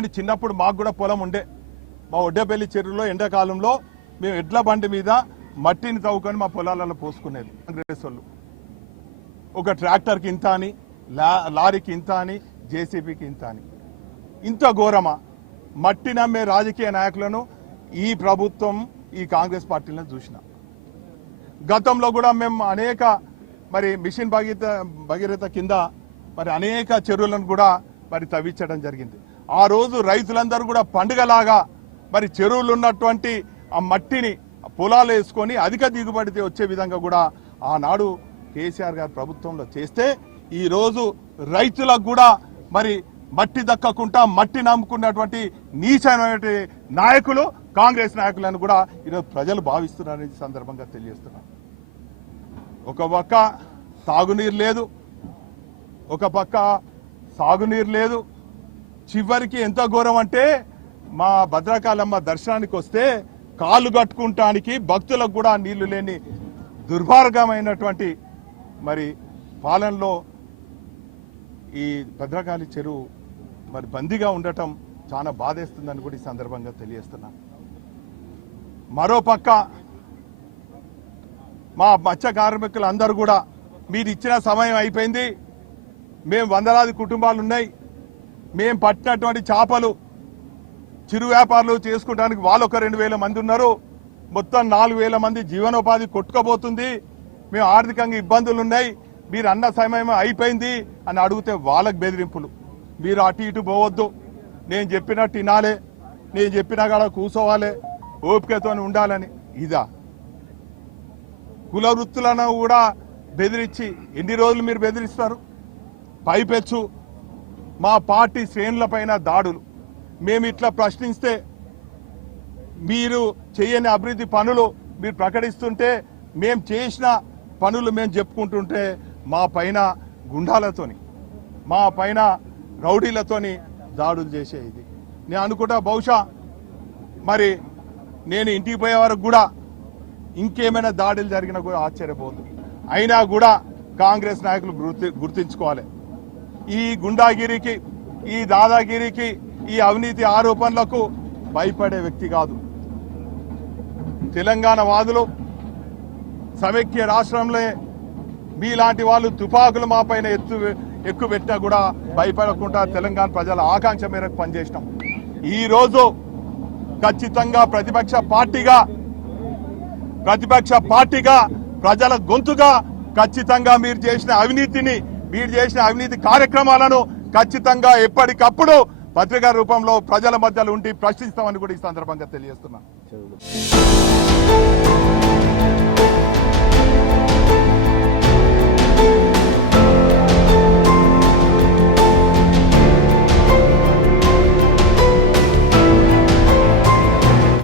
నేను చిన్నప్పుడు మాకు కూడా పొలం ఉండే. మా ఒడ్డపల్లి చెరువులో ఎండాకాలంలో మేము ఎడ్ల బండి మీద మట్టిని తవ్వుకొని మా పొలాలలో పోసుకునేది కాంగ్రెస్ వాళ్ళు ఒక ట్రాక్టర్కి ఇంత అని లారీకి ఇంత అని జేసీబీకి ఇంత అని. ఇంత ఘోరమా. మట్టి నమ్మే రాజకీయ నాయకులను ఈ ప్రభుత్వం ఈ కాంగ్రెస్ పార్టీలను చూసిన. గతంలో కూడా మేము అనేక మరి మిషన్ భగీరథ భగీరథ కింద మరి అనేక చెరువులను కూడా మరి తవ్వించడం జరిగింది. ఆ రోజు రైతులందరూ కూడా పండుగలాగా మరి చెరువులు ఉన్నటువంటి ఆ మట్టిని పొలాలు వేసుకొని అధిక దిగుబడి వచ్చే విధంగా కూడా ఆనాడు కేసీఆర్ గారి ప్రభుత్వంలో చేస్తే ఈరోజు రైతులకు కూడా మరి మట్టి దక్కకుండా మట్టి నమ్ముకున్నటువంటి నీచమైనటువంటి నాయకులు కాంగ్రెస్ నాయకులను కూడా ఈరోజు ప్రజలు భావిస్తున్నారని సందర్భంగా తెలియజేస్తున్నారు ఒక పక్క తాగునీరు లేదు ఒక పక్క సాగునీరు లేదు చివరికి ఎంత ఘోరం అంటే మా భద్రకాళమ్మ దర్శనానికి వస్తే కాళ్ళు కట్టుకుంటానికి భక్తులకు కూడా నీళ్ళు లేని దుర్భార్గమైనటువంటి మరి పాలనలో ఈ భద్రకాళి చెరువు మరి బందీగా ఉండటం చాలా బాధేస్తుందని కూడా ఈ సందర్భంగా తెలియజేస్తున్నా. మరో పక్క మా మత్స్య కార్మికులు అందరూ కూడా మీరు ఇచ్చిన సమయం అయిపోయింది. మేము వందలాది కుటుంబాలు ఉన్నాయి. మేము పట్టినటువంటి చేపలు చిరు వ్యాపారులు చేసుకోవడానికి వాళ్ళు ఒక రెండు వేల మంది ఉన్నారు. మొత్తం నాలుగు వేల మంది జీవనోపాధి కొట్టుకోబోతుంది. మేము ఆర్థికంగా ఇబ్బందులు ఉన్నాయి మీరు అన్న సమయం అయిపోయింది అని అడిగితే వాళ్ళకి బెదిరింపులు. మీరు అటు ఇటు పోవద్దు. నేను చెప్పినట్టు వినాలే నేను చెప్పినా కాడ కూర్చోవాలి ఓపికతో ఉండాలని ఇదా. కుల వృత్తులను కూడా బెదిరించి ఎన్ని రోజులు మీరు బెదిరిస్తారు? పైపెచ్చు. మా పార్టీ శ్రేణులపైన దాడులు. మేము ఇట్లా ప్రశ్నిస్తే మీరు చేయని అభివృద్ధి పనులు మీరు ప్రకటిస్తుంటే మేము చేసిన పనులు మేము చెప్పుకుంటుంటే మా పైన గుండాలతోని మా పైన రౌడీలతోని దాడులు చేసేది నేను అనుకుంటా బహుశా మరి నేను ఇంటికి పోయే వరకు కూడా ఇంకేమైనా దాడులు జరిగినా కూడా ఆశ్చర్యపోదు. అయినా కూడా కాంగ్రెస్ నాయకులు గుర్తి గుర్తించుకోవాలి. ఈ గుండాగిరికి ఈ దాదాగిరికి ఈ అవినీతి ఆరోపణలకు భయపడే వ్యక్తి కాదు. తెలంగాణ వాదులు సమైక్య రాష్ట్రంలో మీలాంటి వాళ్ళు తుపాకులు మా పైన ఎత్తు ఎక్కువ పెట్టినా కూడా భయపడకుండా తెలంగాణ ప్రజల ఆకాంక్ష మేరకు పనిచేసినాం. ఈ రోజు ఖచ్చితంగా ప్రతిపక్ష పార్టీగా ప్రతిపక్ష పార్టీగా ప్రజల గొంతుగా ఖచ్చితంగా మీరు చేసిన అవినీతిని మీరు చేసిన అవినీతి కార్యక్రమాలను ఖచ్చితంగా ఎప్పటికప్పుడు పత్రికా రూపంలో ప్రజల మధ్యలో ఉండి ప్రశ్నిస్తామని కూడా ఈ సందర్భంగా తెలియజేస్తున్నాను.